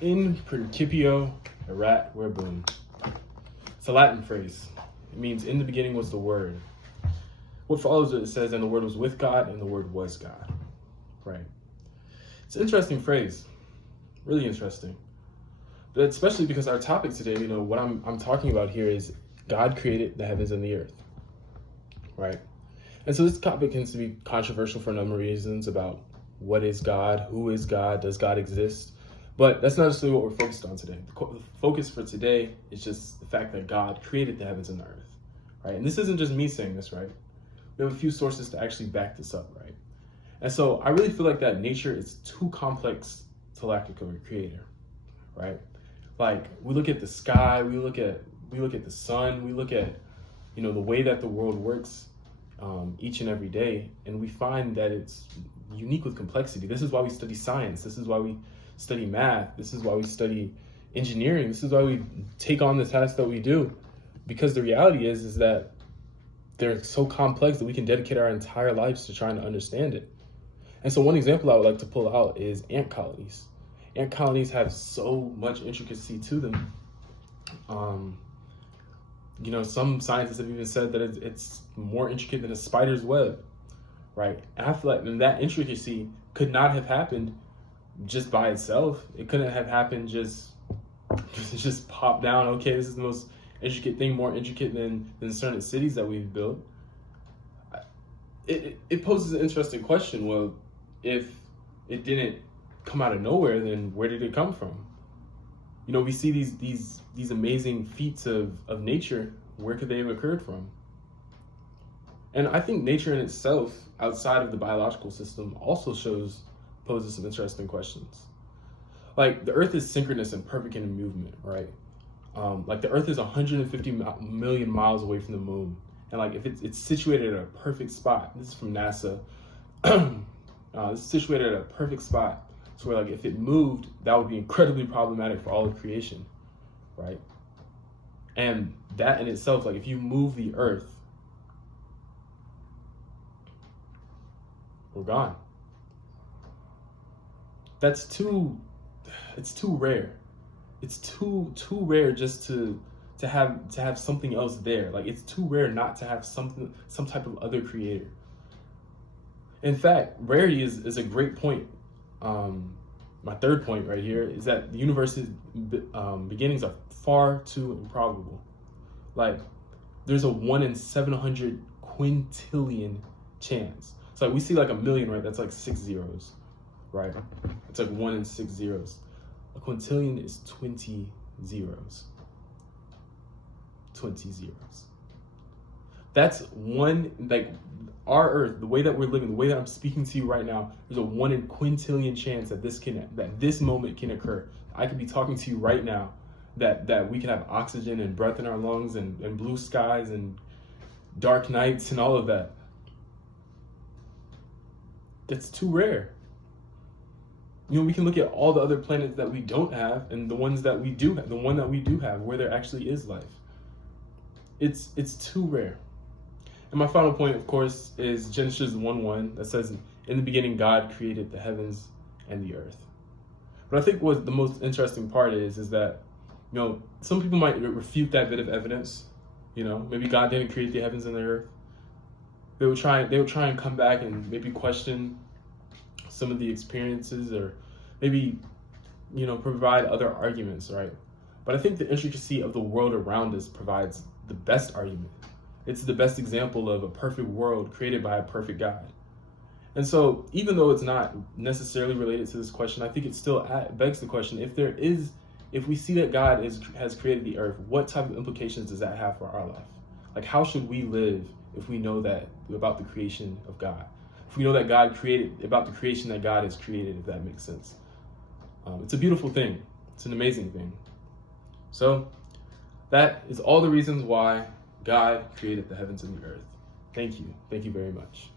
In principio erat verbum. It's a Latin phrase. It means in the beginning was the Word. What follows it says, and the Word was with God, and the Word was God. Right. It's an interesting phrase. Really interesting. But especially because our topic today, what I'm talking about here is God created the heavens and the earth. Right. And so this topic tends to be controversial for a number of reasons about what is God, who is God, does God exist? But that's not necessarily what we're focused on today. The focus for today is just the fact that God created the heavens and the earth, right? And this isn't just me saying this, right? We have a few sources to actually back this up, right? And so I really feel like that nature is too complex to lack a creator, right? Like we look at the sky, we look at the sun, we look at, the way that the world works each and every day, and we find that it's unique with complexity. This is why we study science. This is why we study math. This is why we study engineering. This is why we take on the tasks that we do, because the reality is that they're so complex that we can dedicate our entire lives to trying to understand it. And so one example I would like to pull out is ant colonies. Ant colonies have so much intricacy to them. Some scientists have even said that it's more intricate than a spider's web, right? And I feel like that intricacy could not have happened just by itself. It couldn't have happened just pop down. Okay, this is the most intricate thing, more intricate than certain cities that we've built. It poses an interesting question. Well, if it didn't come out of nowhere, then where did it come from? We see these amazing feats of nature. Where could they have occurred from? And I think nature in itself, outside of the biological system, also poses some interesting questions. Like the Earth is synchronous and perfect in movement, right? Like the Earth is 150 million miles away from the moon, and like if it's situated at a perfect spot. This is from NASA. It's situated at a perfect spot. So where, like, if it moved, that would be incredibly problematic for all of creation, right? And that in itself, like, if you move the Earth, we're gone. It's too rare. It's too rare just to have something else there. Like, it's too rare not to have some type of other creator. In fact, rarity is a great point. My third point right here is that the universe's beginnings are far too improbable. Like, there's a 1 in 700 quintillion chance. So like we see like a million, right? That's like 6 zeros, right? It's like 1 in 6 zeros. A quintillion is 20 zeros. 20 zeros. That's one, like our Earth, the way that we're living, the way that I'm speaking to you right now, there's a 1 in quintillion chance that this moment can occur. I could be talking to you right now, that we can have oxygen and breath in our lungs and blue skies and dark nights and all of that. That's too rare. We can look at all the other planets that we don't have and the ones that we do have, the one that we do have, where there actually is life. It's too rare. And my final point, of course, is Genesis 1:1 that says, in the beginning, God created the heavens and the earth. But I think what the most interesting part is that, some people might refute that bit of evidence. Maybe God didn't create the heavens and the earth. They would try and come back and maybe question some of the experiences, or maybe, provide other arguments, right? But I think the intricacy of the world around us provides the best argument. It's the best example of a perfect world created by a perfect God. And so even though it's not necessarily related to this question, I think it still begs the question, if we see that God has created the earth, what type of implications does that have for our life? Like, how should we live if we know that about the creation of God? If we know that God created, about the creation that God has created, if that makes sense. It's a beautiful thing. It's an amazing thing. So that is all the reasons why God created the heavens and the earth. Thank you. Thank you very much.